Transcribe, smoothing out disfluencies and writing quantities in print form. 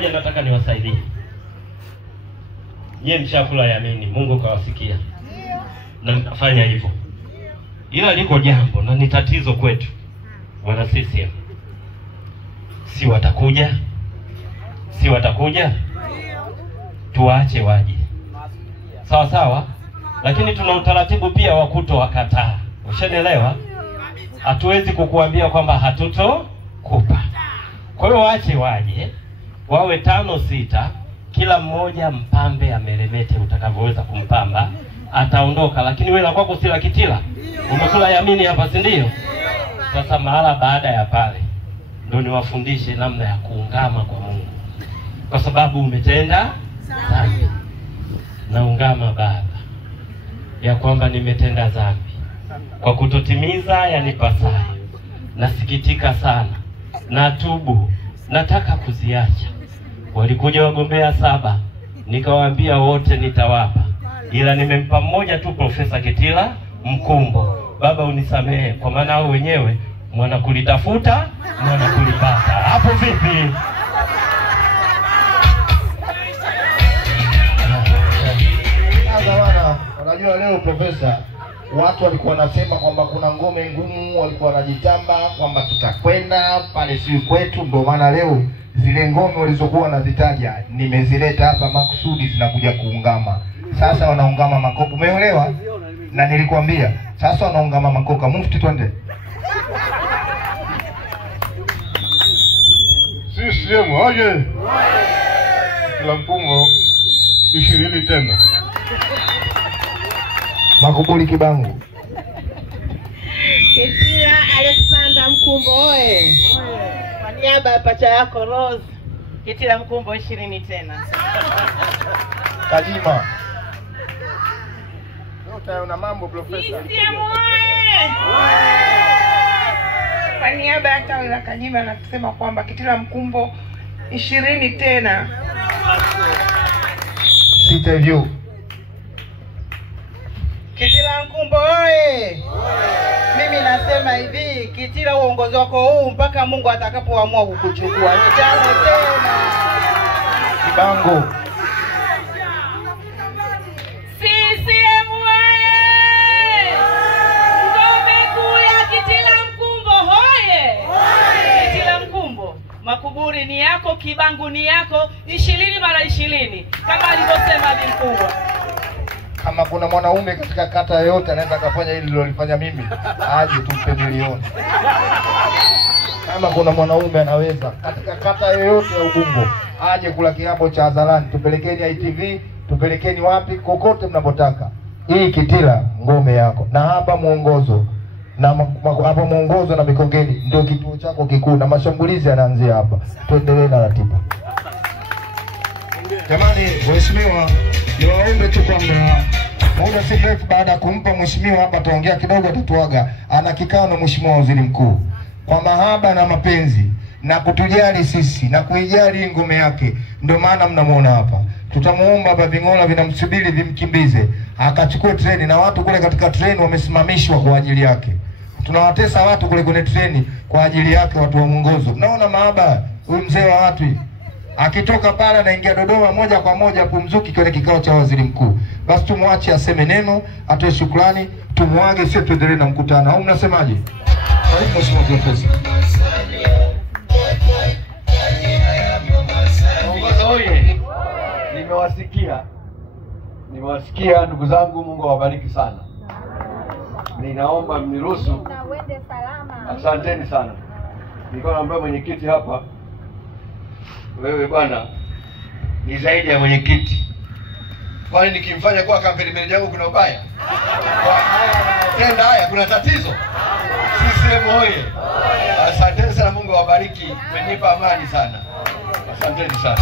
moja nataka niwasaidie. Nyie mshakula yamini, Mungu kawasikia. Na nitafanya hivyo. Ila liko jambo na ni tatizo kwetu. Wana CCM. Si watakuja? Si watakuja? Tuache waje. Sawa sawa? Lakini tuna utaratibu pia wa kutowakataa. Ushanielewa? Hatuwezi kukuambia kwamba hatutokupa. Kwa hiyo waache waje, wawe 5 6, kila mmoja mpambe ameremete utakavyoweza kumpamba, ataondoka. Lakini wewe la kwako si la Kitila. Umekula yamini hapa, si ndio? Sasa mahala baada ya pale ndio niwafundishe namna ya kuungama kwa Mungu. Kwa sababu umetenda dhambi. Naungama Baba ya kwamba nimetenda dhambi kwa kutotimiza yanipasayo. Nasikitika sana. Natubu. Nataka kuziacha. Walikuja wagombea 7. Nikawaambia wote nitawapa. Ila nimempa mmoja tu, Profesa Kitila Mkumbo. Baba unisamehe kwa maana hao wenyewe mwana kulitafuta, mwana kulipata. Hapo vipi? Unajua leo Profesa, watu walikuwa wanasema kwamba kuna ngome ngumu, walikuwa wanajitamba kwamba tutakwenda pale si kwetu. Ndio maana leo zile ngome walizokuwa wanazitaja nimezileta hapa makusudi, zinakuja kuungama. Sasa wanaungama makoka, umeelewa? Na nilikwambia sasa wanaungama makoka. Mufti twende. CCM oye! Kitila Mkumbo 20 tena. Makubuli Kibangu. Kitila Alexander Mkumbo oye! Kwa niaba ya pacha yako Rose, Kitila Mkumbo 20 tena. Kajima. Utaona mambo Profesa. CCM oye! Kwa niaba ya tawi la Kajima na kusema kwamba Kitila Mkumbo 20 tena. Sita hivyo. Kitila Mkumbo oye! Mimi nasema hivi, Kitila uongozi wako huu mpaka Mungu atakapoamua kukuchukua. Mitano tena. Kibango. CCM oye! Ngome kuu ya Kitila Mkumbo hoye! Kitila Mkumbo, makuburi ni yako, Kibangu ni yako, 20 mara 20 kama alivyosema Bi Mkubwa. Kama kuna mwanaume katika kata yoyote anaweza kufanya hili lilolifanya mimi, aje tumpe milioni. Kama kuna mwanaume anaweza katika kata yoyote ya Ubungo, aje kula kiapo cha hadharani. Tupelekeni ITV, tupelekeni wapi, kokote mnapotaka. Hii Kitila ngome yako. Na hapa muongozo na hapa muongozo na Mikongeni ndio kituo chako kikuu, na mashambulizi yanaanzia hapa. Tuendelee na ratiba. Jamani, mheshimiwa, niwaombe tu kwamba muda si mrefu baada ya kumpa mheshimiwa hapa ataongea kidogo, atatuaga. Ana kikao na mheshimiwa waziri mkuu kwa mahaba na mapenzi na kutujali sisi na kuijali ngome yake, ndio maana mnamuona hapa. Tutamuomba Baba Ving'ola vinamsubiri vimkimbize akachukue treni, na watu kule katika treni wamesimamishwa kwa ajili yake. Tunawatesa watu kule kwenye treni kwa ajili yake, watu wa mwongozo. Mnaona mahaba huyu mzee wa watu hii. Akitoka pale anaingia Dodoma moja kwa moja kumzuki kwenye kikao cha waziri mkuu. Basi tumwache aseme neno, atoe shukrani, tumuage, sio tuendelee na mkutano. Au mnasemaje? Karibu mheshimiwa Profesa. Oye, nimewasikia ndugu zangu, Mungu awabariki sana. Ninaomba mniruhusu. Asanteni sana. Nilikuwa naomba mwenyekiti hapa, wewe bwana ni zaidi ya mwenyekiti. Kwani nikimfanya kwa kampeni manager yangu kuna ubaya? Tenda haya kuna tatizo? CCM oye! Asanteni sana, Mungu awabariki. Mmenipa amani sana. Asanteni sana.